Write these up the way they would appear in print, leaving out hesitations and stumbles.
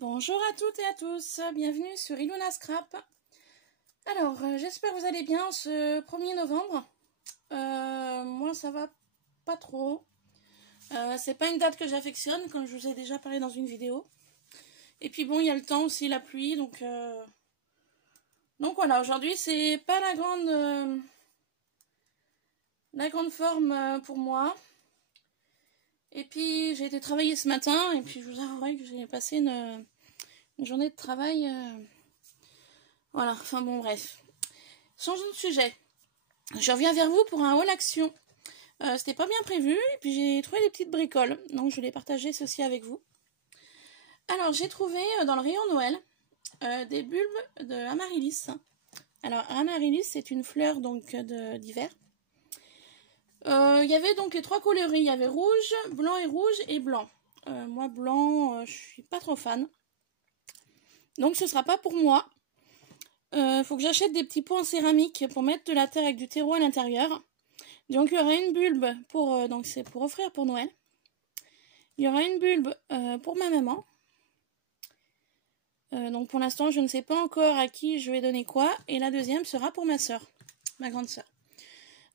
Bonjour à toutes et à tous, bienvenue sur Ilona Scrap. Alors, j'espère que vous allez bien ce 1er novembre. Moi, ça va pas trop. C'est pas une date que j'affectionne, comme je vous ai déjà parlé dans une vidéo. Et puis bon, il y a le temps aussi, la pluie, donc voilà, aujourd'hui, c'est pas la grande forme pour moi. Et puis, j'ai été travailler ce matin, et puis je vous avouerai que j'ai passé une journée de travail. Voilà, enfin bon, bref. Changeons de sujet. Je reviens vers vous pour un haul action. C'était pas bien prévu, et puis j'ai trouvé des petites bricoles, donc je voulais partager ceci avec vous. Alors, j'ai trouvé dans le rayon Noël des bulbes de amaryllis. Alors, amaryllis, c'est une fleur donc d'hiver. Il y avait donc les trois coloris, il y avait rouge, rouge et blanc. Moi, blanc, je suis pas trop fan. Donc, ce sera pas pour moi. Faut que j'achète des petits pots en céramique pour mettre de la terre avec du terreau à l'intérieur. Donc, il y aura une bulbe pour, donc c'est pour offrir pour Noël. Il y aura une bulbe pour ma maman. Donc, pour l'instant, je ne sais pas encore à qui je vais donner quoi. Et la deuxième sera pour ma soeur, ma grande soeur.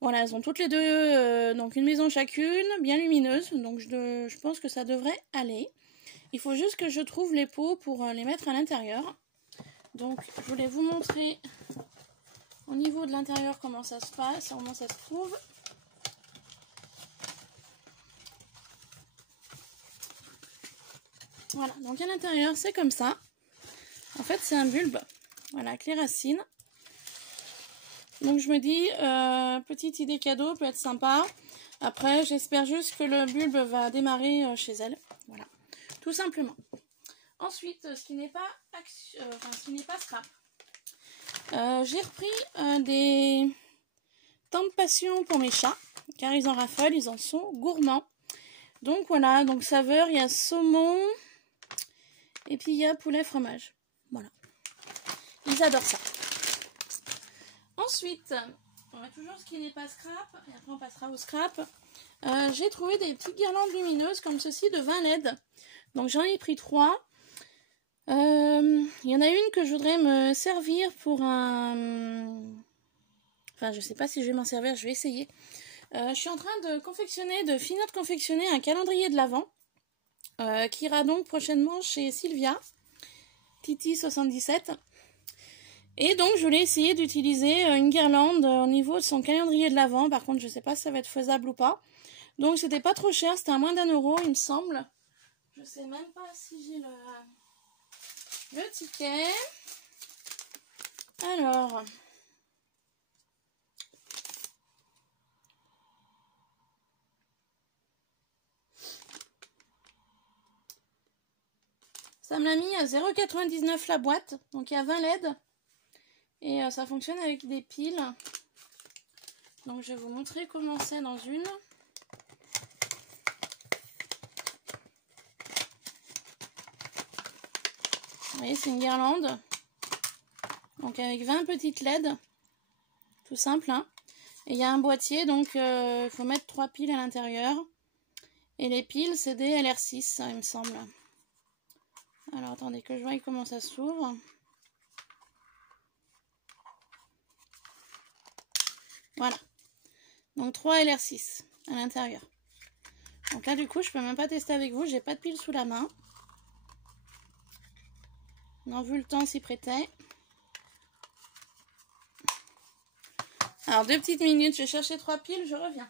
Voilà, elles ont toutes les deux donc une maison chacune, bien lumineuse. Donc, je pense que ça devrait aller. Il faut juste que je trouve les pots pour les mettre à l'intérieur. Donc, je voulais vous montrer au niveau de l'intérieur comment ça se passe, comment ça se trouve. Voilà, donc à l'intérieur, c'est comme ça. En fait, c'est un bulbe, voilà, avec les racines. Donc je me dis, petite idée cadeau peut être sympa. Après, j'espère juste que le bulbe va démarrer chez elle. Voilà, tout simplement. Ensuite, ce qui n'est pas scrap. J'ai repris des temps de passion pour mes chats, car ils en raffolent, ils en sont gourmands. Donc voilà, donc saveur, il y a saumon, et puis il y a poulet fromage. Voilà, ils adorent ça. Ensuite, on va toujours ce qui n'est pas scrap, et après on passera au scrap. J'ai trouvé des petites guirlandes lumineuses comme ceci de 20 LED. Donc j'en ai pris 3. Il y en a une que je voudrais me servir pour un... Enfin, je sais pas si je vais m'en servir, je vais essayer. Je suis en train de finir de confectionner un calendrier de l'Avent qui ira donc prochainement chez Sylvia, Titi77. Et donc, je voulais essayer d'utiliser une guirlande au niveau de son calendrier de l'Avent. Par contre, je ne sais pas si ça va être faisable ou pas. Donc, c'était pas trop cher. C'était à moins d'1 euro, il me semble. Je sais même pas si j'ai le ticket. Alors... ça me l'a mis à 0,99 la boîte. Donc, il y a 20 LED. Et ça fonctionne avec des piles. Donc je vais vous montrer comment c'est dans une. Vous voyez, c'est une guirlande. Donc avec 20 petites LED. Tout simple. Hein. Et il y a un boîtier, donc il faut mettre 3 piles à l'intérieur. Et les piles, c'est des LR6, il me semble. Alors attendez que je voie comment ça s'ouvre. Voilà. Donc 3 LR6 à l'intérieur. Donc là du coup je peux même pas tester avec vous, j'ai pas de pile sous la main. Non, vu le temps s'y prêtait. Alors 2 petites minutes, je vais chercher 3 piles, je reviens.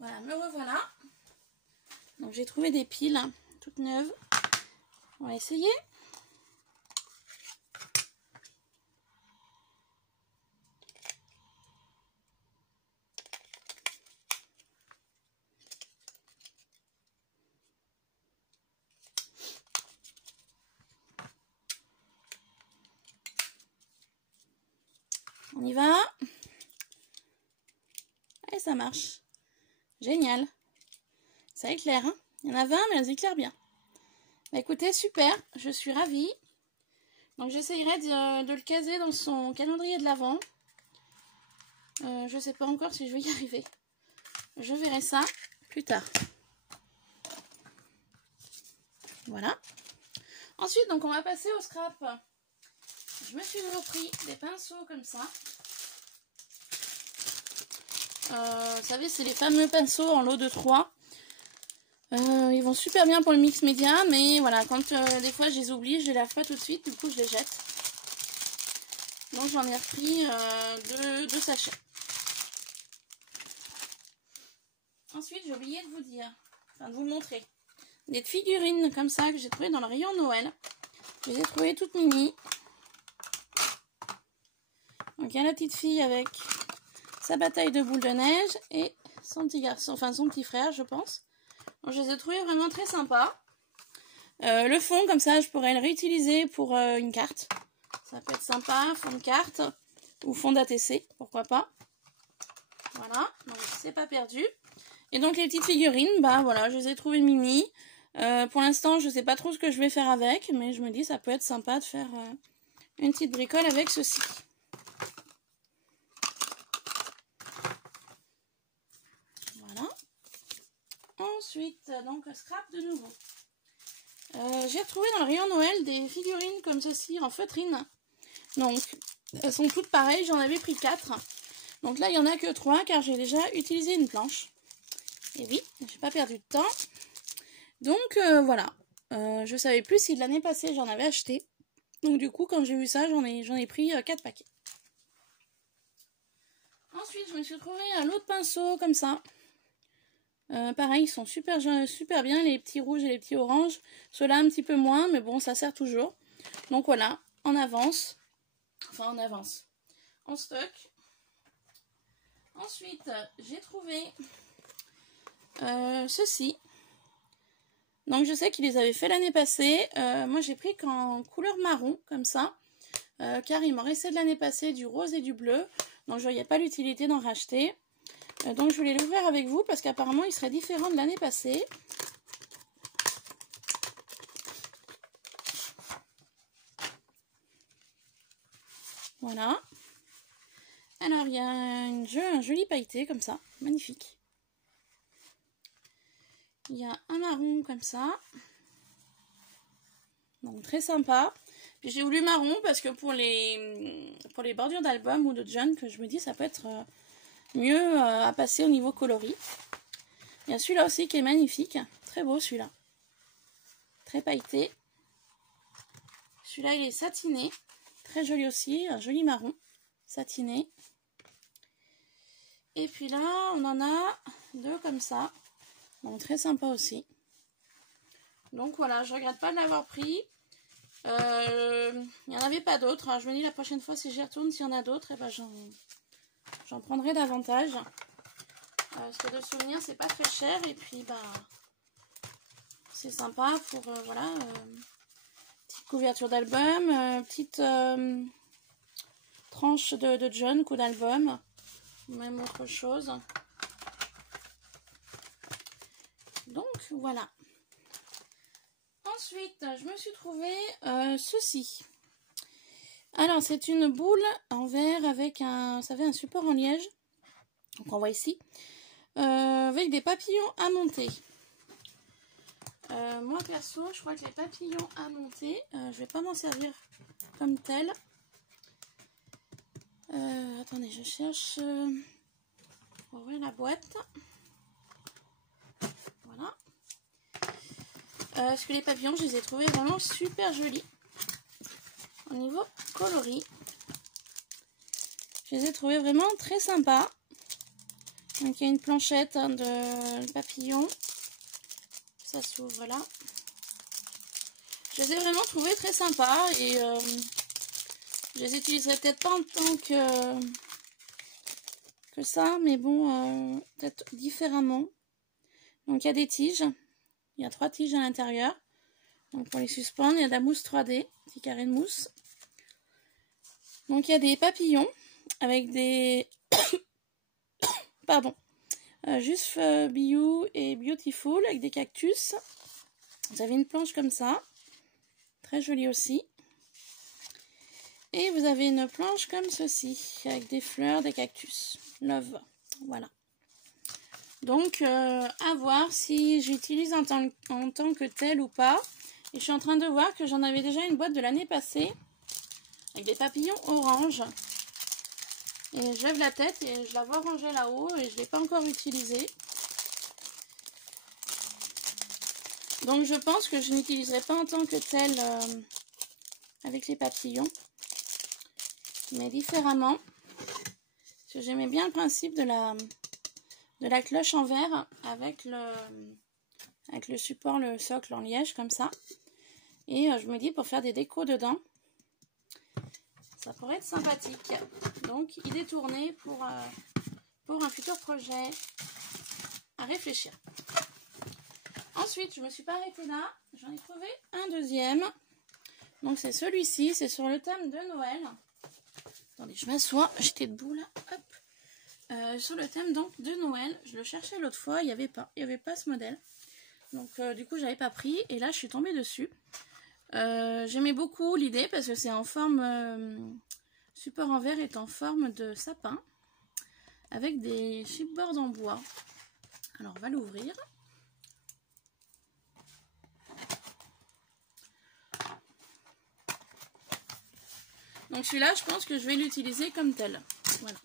Voilà, me revoilà. Donc j'ai trouvé des piles toutes neuves. On va essayer. On y va. Et ça marche. Génial. Ça éclaire, hein. Il y en a 20, mais elles éclairent bien. Bah écoutez, super, je suis ravie. Donc j'essayerai de le caser dans son calendrier de l'Avent. Je sais pas encore si je vais y arriver. Je verrai ça plus tard. Voilà. Ensuite, donc on va passer au scrap. Je me suis repris des pinceaux comme ça. Vous savez, c'est les fameux pinceaux en lot de 3. Ils vont super bien pour le mix média, mais voilà, quand des fois je les oublie, je les lave pas tout de suite, du coup je les jette. Donc j'en ai repris deux sachets. Ensuite, j'ai oublié de vous dire, enfin de vous montrer, des figurines comme ça que j'ai trouvées dans le rayon Noël. Je les ai trouvées toutes mini. Donc il y a la petite fille avec sa bataille de boules de neige et son petit garçon, enfin son petit frère je pense. Donc, je les ai trouvés vraiment très sympas. Le fond comme ça je pourrais le réutiliser pour une carte. Ça peut être sympa, fond de carte ou fond d'ATC, pourquoi pas. Voilà, donc c'est pas perdu. Et donc les petites figurines, bah voilà, je les ai trouvées mini. Pour l'instant je sais pas trop ce que je vais faire avec, mais je me dis ça peut être sympa de faire une petite bricole avec ceci. Ensuite, donc scrap de nouveau. J'ai retrouvé dans le rayon Noël des figurines comme ceci en feutrine. Donc, elles sont toutes pareilles, j'en avais pris 4. Donc là, il n'y en a que 3 car j'ai déjà utilisé une planche. Et oui, j'ai pas perdu de temps. Donc voilà, je savais plus si de l'année passée j'en avais acheté. Donc du coup, quand j'ai vu ça, j'en ai pris 4 paquets. Ensuite, je me suis trouvé un lot de pinceaux comme ça. Pareil, ils sont super bien, les petits rouges et les petits oranges. Ceux-là un petit peu moins, mais bon, ça sert toujours. Donc voilà, en avance. Enfin, en avance. En stock. Ensuite, j'ai trouvé ceci. Donc je sais qu'ils les avaient fait l'année passée. Moi, j'ai pris qu'en couleur marron, comme ça. Car il m'en restait de l'année passée du rose et du bleu. Donc je voyais pas l'utilité d'en racheter. Donc je voulais l'ouvrir avec vous parce qu'apparemment il serait différent de l'année passée. Voilà. Alors il y a un joli pailleté comme ça, magnifique. Il y a un marron comme ça. Donc très sympa. Puis j'ai voulu marron parce que pour les bordures d'album ou de John, que je me dis ça peut être mieux à passer au niveau coloris. Il y a celui-là aussi qui est magnifique. Très beau celui-là. Très pailleté. Celui-là il est satiné. Très joli aussi. Un joli marron satiné. Et puis là on en a 2 comme ça. Donc très sympa aussi. Donc voilà, je regrette pas de l'avoir pris. Il n'y en avait pas d'autres. Alors, je me dis la prochaine fois si j'y retourne, s'il y en a d'autres, eh ben, j'en prendrai davantage. Parce que de souvenir, c'est pas très cher. Et puis, bah, c'est sympa pour, voilà, petite couverture d'album, petite tranche de John, coup d'album, même autre chose. Donc, voilà. Ensuite, je me suis trouvé ceci. Alors, c'est une boule en verre avec un, vous savez, un support en liège. Donc, on voit ici. Avec des papillons à monter. Moi, perso, je crois que les papillons à monter, je vais pas m'en servir comme tel. Attendez, je cherche pour ouvrir la boîte. Voilà. Parce que les papillons, je les ai trouvés vraiment super jolis. Au niveau coloris, je les ai trouvés vraiment très sympas. Donc il y a une planchette de papillons. Ça s'ouvre là. Je les ai vraiment trouvés très sympas et je les utiliserai peut-être pas en tant que ça, mais bon, peut-être différemment. Donc il y a des tiges. Il y a 3 tiges à l'intérieur. Donc pour les suspendre, il y a de la mousse 3D, petit carré de mousse. Donc il y a des papillons avec des pardon, Juste Be You et Beautiful avec des cactus. Vous avez une planche comme ça, très jolie aussi. Et vous avez une planche comme ceci, avec des fleurs, des cactus. Love, voilà. Donc, à voir si j'utilise en tant que tel ou pas. Et je suis en train de voir que j'en avais déjà une boîte de l'année passée, avec des papillons orange. Et je lève la tête et je la vois rangée là-haut et je ne l'ai pas encore utilisée. Donc je pense que je n'utiliserai pas en tant que tel avec les papillons, mais différemment. Parce que j'aimais bien le principe de la cloche en verre avec le support, le socle en liège comme ça. Et je me dis pour faire des décos dedans, ça pourrait être sympathique. Donc idée tournée pour un futur projet à réfléchir. Ensuite, je ne me suis pas arrêtée là, j'en ai trouvé un deuxième. Donc c'est celui-ci, c'est sur le thème de Noël. Attendez, je m'assois, j'étais debout là, hop. Sur le thème donc de Noël, je le cherchais l'autre fois, il n'y avait pas ce modèle. Donc du coup, j'avais pas pris et là, je suis tombée dessus. J'aimais beaucoup l'idée parce que c'est en forme, support en verre est en forme de sapin avec des chipboards en bois. Alors on va l'ouvrir. Donc celui-là, je pense que je vais l'utiliser comme tel. Voilà.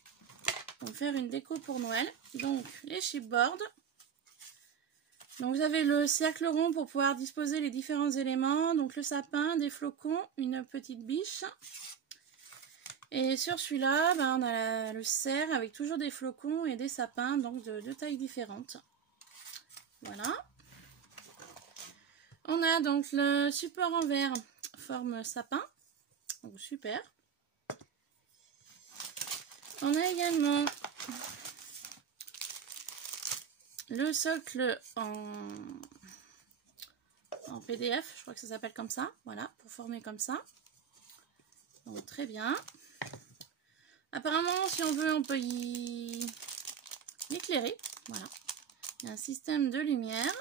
On va faire une déco pour Noël. Donc les chipboards. Donc vous avez le cercle rond pour pouvoir disposer les différents éléments. Donc le sapin, des flocons, une petite biche. Et sur celui-là, on a le cerf avec toujours des flocons et des sapins, donc de tailles différentes. Voilà. On a donc le support en verre, forme sapin. Donc super. On a également le socle en PDF, je crois que ça s'appelle comme ça, voilà, pour former comme ça. Donc très bien. Apparemment, si on veut, on peut y éclairer, voilà. Il y a un système de lumière.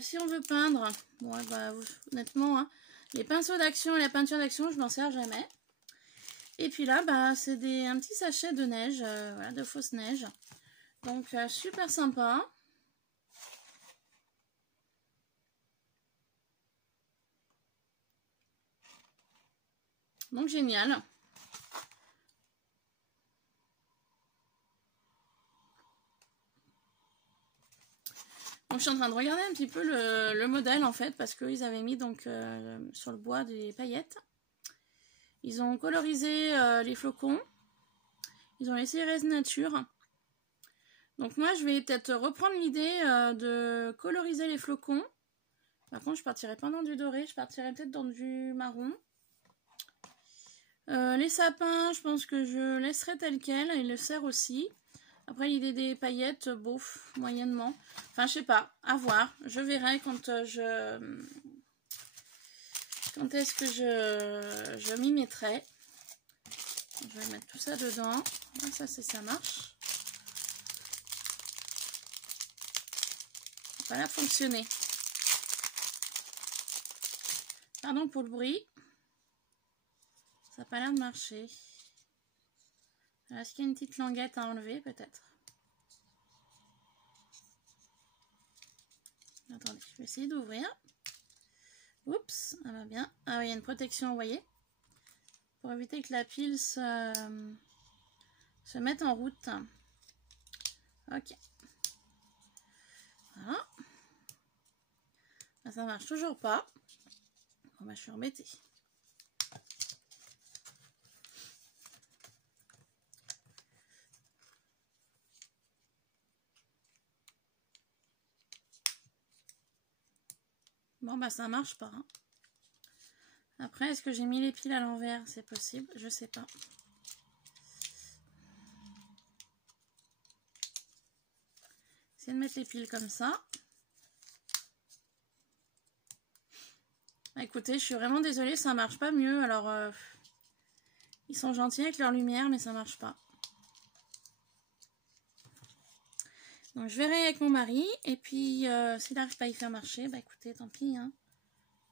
Si on veut peindre, bon, honnêtement, hein, les pinceaux d'action et la peinture d'action, je m'en sers jamais. Et puis là, c'est un petit sachet de neige, voilà, de fausse neige. Donc, super sympa. Donc, génial. Donc, je suis en train de regarder un petit peu le modèle, en fait, parce qu'ils avaient mis donc sur le bois des paillettes. Ils ont colorisé les flocons. Ils ont laissé reste nature. Donc moi, je vais peut-être reprendre l'idée de coloriser les flocons. Par contre, je partirai pas dans du doré. Je partirai peut-être dans du marron. Les sapins, je pense que je laisserai tel quel. Et le cerf aussi. Après, l'idée des paillettes, bof, moyennement. Enfin, je sais pas. À voir. Je verrai quand Quand est-ce que je m'y mettrai. Je vais mettre tout ça dedans. Ça marche. Ça n'a pas fonctionné. Pardon pour le bruit. Ça n'a pas l'air de marcher. Est-ce qu'il y a une petite languette à enlever peut-être? Attendez, je vais essayer d'ouvrir. Oups, ça va bien. Ah oui, il y a une protection, vous voyez, pour éviter que la pile se mette en route. Ok. Voilà. Ça marche toujours pas. Bon, je suis embêtée. Bon, ça marche pas. Hein. Après, est-ce que j'ai mis les piles à l'envers? C'est possible, je sais pas. Essayez de mettre les piles comme ça. Écoutez, je suis vraiment désolée, ça marche pas mieux. Alors, ils sont gentils avec leur lumière, mais ça marche pas. Donc, je verrai avec mon mari. Et puis, s'il n'arrive pas à y faire marcher, bah écoutez, tant pis. Hein.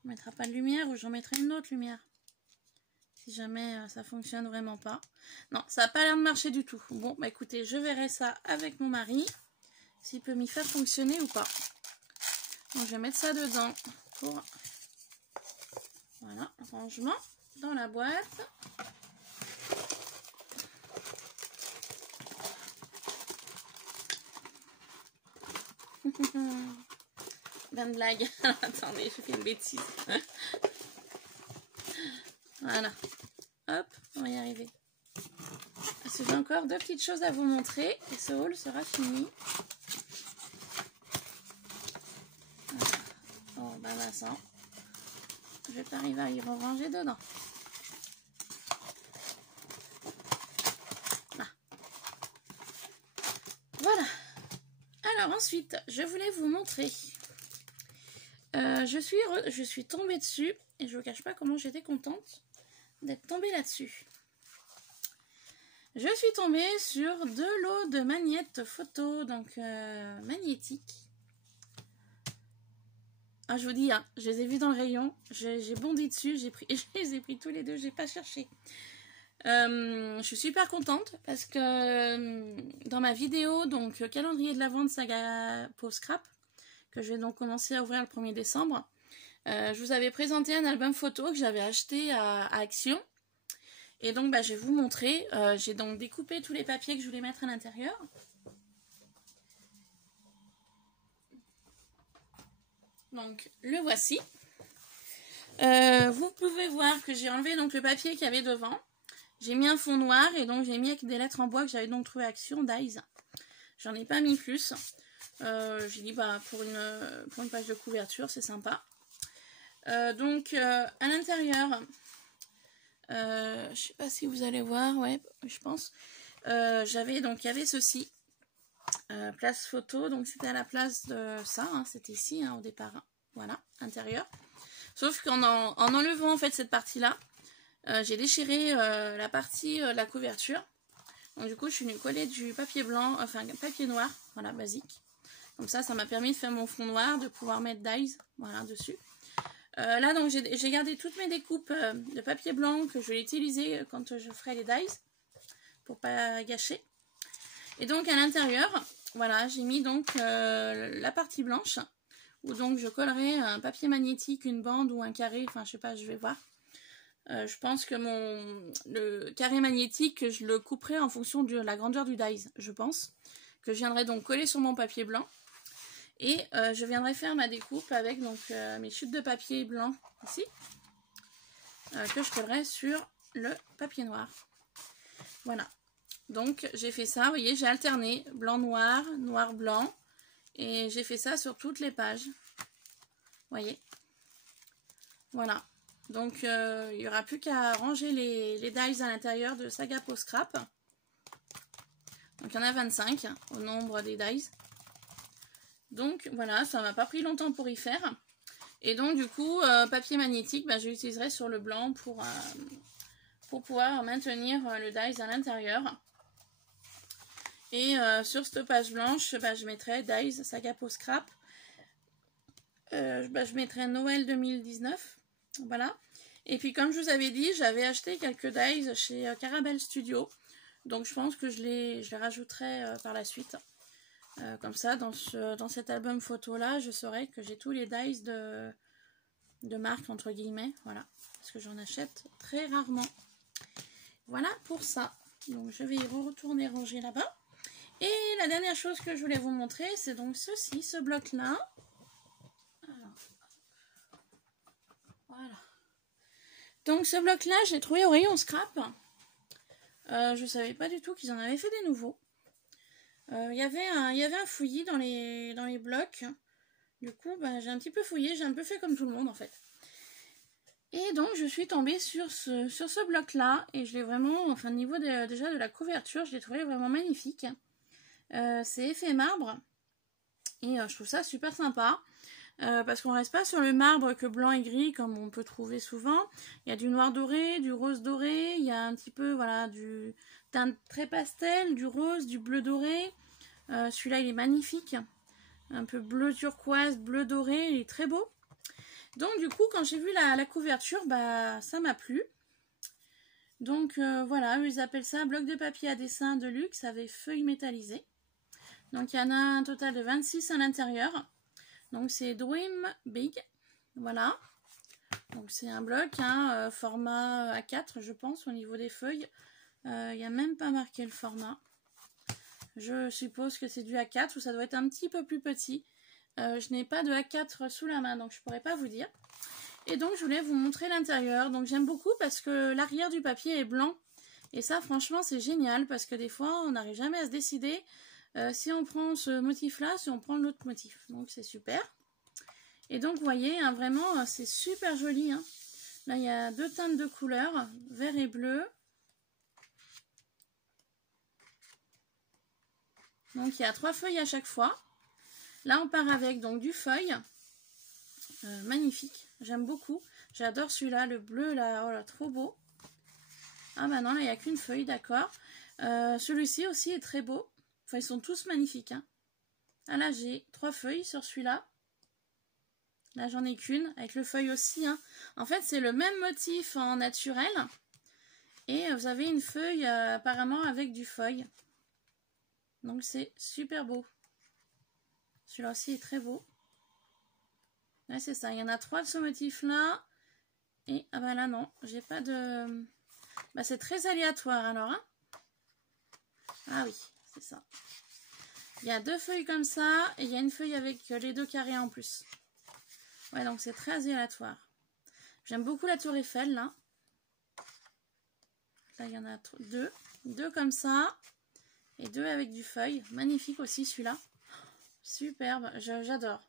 On ne mettra pas de lumière ou j'en mettrai une autre lumière. Si jamais ça fonctionne vraiment pas. Non, ça n'a pas l'air de marcher du tout. Bon, bah écoutez, je verrai ça avec mon mari. S'il peut m'y faire fonctionner ou pas. Donc, je vais mettre ça dedans pour... Voilà, rangement dans la boîte. Bonne blague. Attendez, je fais une bêtise. Voilà. Hop, on va y arriver. Parce que j'ai encore deux petites choses à vous montrer. Et ce haul sera fini. Voilà. Oh, bah Vincent. Je vais pas arriver à y ranger dedans. Ah. Voilà. Alors ensuite, je voulais vous montrer. Je suis tombée dessus et je vous cache pas comment j'étais contente d'être tombée là-dessus. Je suis tombée sur de l'eau de magnettes photo, donc magnétique. Ah, je vous dis, hein, je les ai vus dans le rayon, j'ai bondi dessus, je les ai pris tous les deux, j'ai pas cherché. Je suis super contente parce que dans ma vidéo, donc calendrier de la vente saga Pause Scrap, que je vais donc commencer à ouvrir le 1er décembre, je vous avais présenté un album photo que j'avais acheté à Action. Et donc bah, je vais vous montrer, j'ai donc découpé tous les papiers que je voulais mettre à l'intérieur. Donc le voici. Vous pouvez voir que j'ai enlevé donc le papier qu'il y avait devant. J'ai mis un fond noir et donc j'ai mis avec des lettres en bois que j'avais donc trouvé Action, Dies. J'en ai pas mis plus. J'ai dit bah pour une page de couverture c'est sympa. Donc à l'intérieur, je sais pas si vous allez voir, ouais je pense. Il y avait ceci. Place photo, donc c'était à la place de ça, hein, c'était ici hein, au départ, hein, voilà, intérieur. Sauf qu'en enlevant en fait cette partie-là, j'ai déchiré la partie de la couverture. Donc du coup je suis venue coller du papier blanc, enfin papier noir, voilà, basique. Comme ça m'a permis de faire mon fond noir, de pouvoir mettre Dies, voilà, dessus. Là donc j'ai gardé toutes mes découpes de papier blanc que je vais utiliser quand je ferai les Dies, pour pas gâcher. Et donc à l'intérieur, voilà, j'ai mis donc la partie blanche, où donc je collerai un papier magnétique, une bande ou un carré, enfin je sais pas, je vais voir. Je pense que le carré magnétique, je le couperai en fonction de la grandeur du Dies, je pense. Que je viendrai donc coller sur mon papier blanc. Et je viendrai faire ma découpe avec donc mes chutes de papier blanc, ici. Que je collerai sur le papier noir. Voilà. Donc j'ai fait ça, vous voyez, j'ai alterné blanc-noir, noir-blanc. Et j'ai fait ça sur toutes les pages. Vous voyez. Voilà. Donc il n'y aura plus qu'à ranger les dies à l'intérieur de Saga Pause Scrap. Donc il y en a 25 au nombre des dies. Donc voilà, ça m'a pas pris longtemps pour y faire. Et donc du coup, papier magnétique, bah, je l'utiliserai sur le blanc pour pouvoir maintenir le dies à l'intérieur. Et sur cette page blanche, bah, je mettrai Dies Saga Pause Scrap. Je mettrai Noël 2019. Voilà. Et puis comme je vous avais dit, j'avais acheté quelques Dies chez Caramel Studio. Donc je pense que je les rajouterai par la suite. Comme ça, dans cet album photo là, je saurai que j'ai tous les Dies de marque entre guillemets. Voilà. Parce que j'en achète très rarement. Voilà pour ça. Donc je vais y retourner ranger là-bas. Et la dernière chose que je voulais vous montrer, c'est donc ceci, ce bloc-là. Voilà. Donc ce bloc-là, je l'ai trouvé au rayon scrap. Je ne savais pas du tout qu'ils en avaient fait des nouveaux. Il y avait un fouillis dans les blocs. Du coup, bah, j'ai un petit peu fouillé, j'ai un peu fait comme tout le monde en fait. Et donc je suis tombée sur ce bloc-là. Et je l'ai vraiment, enfin au niveau déjà de la couverture, je l'ai trouvé vraiment magnifique. C'est effet marbre et je trouve ça super sympa parce qu'on reste pas sur le marbre que blanc et gris comme on peut trouver souvent. Il y a du noir doré, du rose doré, il y a un petit peu voilà du teint très pastel, du rose, du bleu doré, Celui-là, il est magnifique. Un peu bleu turquoise, bleu doré, il est très beau. Donc du coup, quand j'ai vu la couverture, bah ça m'a plu. Donc voilà, ils appellent ça bloc de papier à dessin de luxe avec feuilles métallisées. Donc il y en a un total de 26 à l'intérieur. Donc c'est Dream Big. Voilà. Donc c'est un bloc, hein, format A4 je pense au niveau des feuilles. Il n'y a même pas marqué le format. Je suppose que c'est du A4 ou ça doit être un petit peu plus petit. Je n'ai pas de A4 sous la main donc je ne pourrais pas vous dire. Et donc je voulais vous montrer l'intérieur. Donc j'aime beaucoup parce que l'arrière du papier est blanc. Et ça franchement c'est génial parce que des fois on n'arrive jamais à se décider si on prend ce motif là, si on prend l'autre motif. Donc c'est super. Et donc vous voyez hein, vraiment c'est super joli. Hein. Là il y a deux teintes de couleurs, vert et bleu. Donc il y a 3 feuilles à chaque fois. Là on part avec donc du feuille. Magnifique, j'aime beaucoup. J'adore celui-là, le bleu là, oh là, trop beau. Ah bah non, là il n'y a qu'une feuille, d'accord. Celui-ci aussi est très beau. Enfin ils sont tous magnifiques. Hein. Ah là j'ai 3 feuilles sur celui-là. Là j'en ai qu'une, avec le feuille aussi. Hein. En fait c'est le même motif en naturel. Et vous avez une feuille apparemment avec du feuille. Donc c'est super beau. Celui-là aussi est très beau. Ouais, c'est ça, il y en a 3 de ce motif-là. Et ah bah là non, j'ai pas de... Bah c'est très aléatoire alors. Hein. Ah oui, c'est ça. Il y a 2 feuilles comme ça et il y a une feuille avec les 2 carrés en plus. Ouais, donc c'est très aléatoire. J'aime beaucoup la tour Eiffel là. Là il y en a 2. 2 comme ça. Et 2 avec du feuille. Magnifique aussi celui-là. Superbe, j'adore.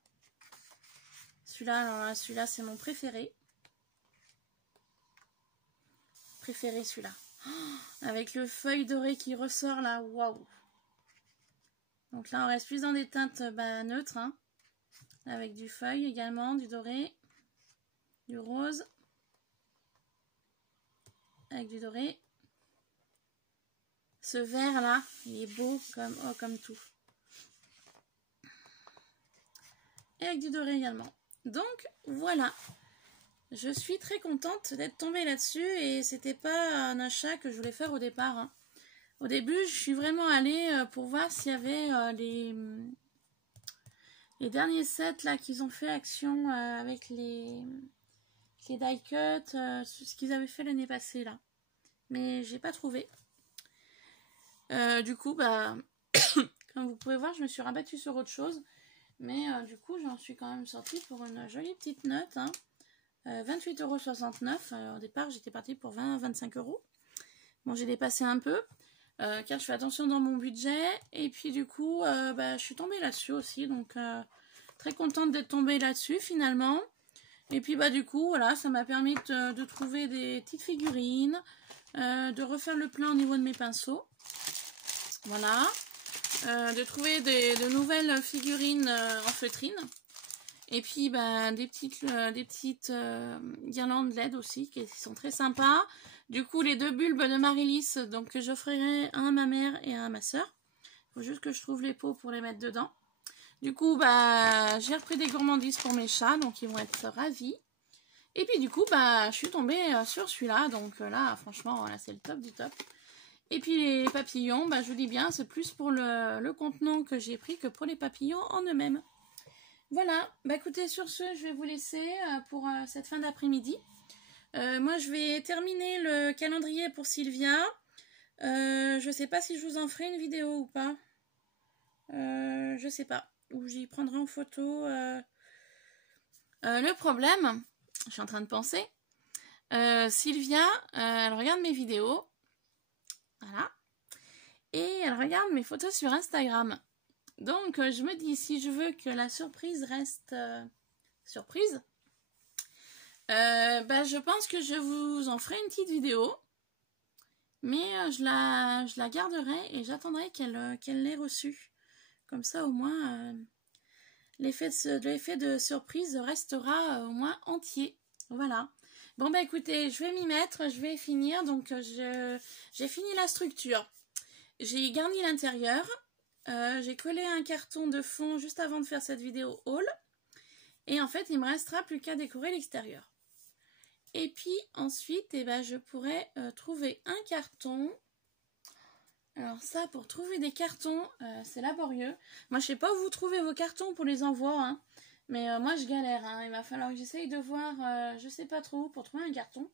Celui-là c'est mon préféré. Préféré celui-là. Oh, avec le feuille doré qui ressort là, waouh. Donc là on reste plus dans des teintes neutres. Hein. Avec du feuille également, du doré, du rose. Avec du doré. Ce vert là, il est beau comme tout. Et avec du doré également. Donc voilà. Je suis très contente d'être tombée là-dessus et c'était pas un achat que je voulais faire au départ. Hein. Au début, je suis vraiment allée pour voir s'il y avait les derniers sets là qu'ils ont fait action avec les die cut, ce qu'ils avaient fait l'année passée là. Mais j'ai pas trouvé. Du coup, bah, comme vous pouvez voir, je me suis rabattue sur autre chose. Mais du coup, j'en suis quand même sortie pour une jolie petite note. Hein. 28,69 €. Au départ, j'étais partie pour 20 à 25 €. Bon, j'ai dépassé un peu, car je fais attention dans mon budget. Et puis du coup, je suis tombée là-dessus aussi. Donc, très contente d'être tombée là-dessus finalement. Et puis, du coup, voilà, ça m'a permis de trouver des petites figurines, de refaire le plein au niveau de mes pinceaux. Voilà. De trouver de nouvelles figurines en feutrine. Et puis des petites guirlandes LED aussi qui sont très sympas. Du coup les 2 bulbes de Marilys, donc que j'offrirai un à ma mère et un à ma soeur. Il faut juste que je trouve les pots pour les mettre dedans. Du coup j'ai repris des gourmandises pour mes chats, donc ils vont être ravis. Et puis du coup je suis tombée sur celui-là, donc là franchement voilà, c'est le top du top. Et puis les papillons, je vous dis bien, c'est plus pour le contenant que j'ai pris que pour les papillons en eux-mêmes. Voilà, écoutez, sur ce, je vais vous laisser pour cette fin d'après-midi. Moi, je vais terminer le calendrier pour Sylvia. Je sais pas si je vous en ferai une vidéo ou pas. Je sais pas. Ou j'y prendrai en photo. Le problème, je suis en train de penser. Sylvia, elle regarde mes vidéos. Voilà. Et elle regarde mes photos sur Instagram. Donc, je me dis, si je veux que la surprise reste surprise, je pense que je vous en ferai une petite vidéo. Mais je la garderai et j'attendrai qu'elle l'ait reçue. Comme ça, au moins, l'effet de surprise restera au moins entier. Voilà. Bon, écoutez, je vais m'y mettre, je vais finir. Donc, j'ai fini la structure. J'ai garni l'intérieur. j'ai collé un carton de fond juste avant de faire cette vidéo haul. Et en fait, il me restera plus qu'à décorer l'extérieur. Et puis ensuite, eh ben, je pourrais trouver un carton. Alors ça, pour trouver des cartons, c'est laborieux. Moi, je sais pas où vous trouvez vos cartons pour les envois, hein. Mais moi, je galère, hein. Il va falloir que j'essaye de voir, je sais pas trop où, pour trouver un carton.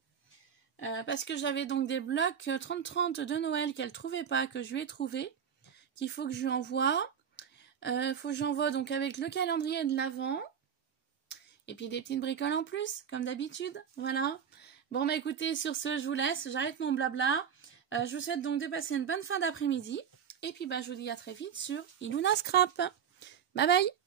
Parce que j'avais donc des blocs 30-30 de Noël qu'elle trouvait pas, que je lui ai trouvé, qu'il faut que je lui envoie. Faut que j'envoie donc avec le calendrier de l'Avent. Et puis des petites bricoles en plus, comme d'habitude. Voilà. Bon, bah écoutez, sur ce, je vous laisse. J'arrête mon blabla. Je vous souhaite donc de passer une bonne fin d'après-midi. Et puis, bah, je vous dis à très vite sur Iluna Scrap. Bye bye!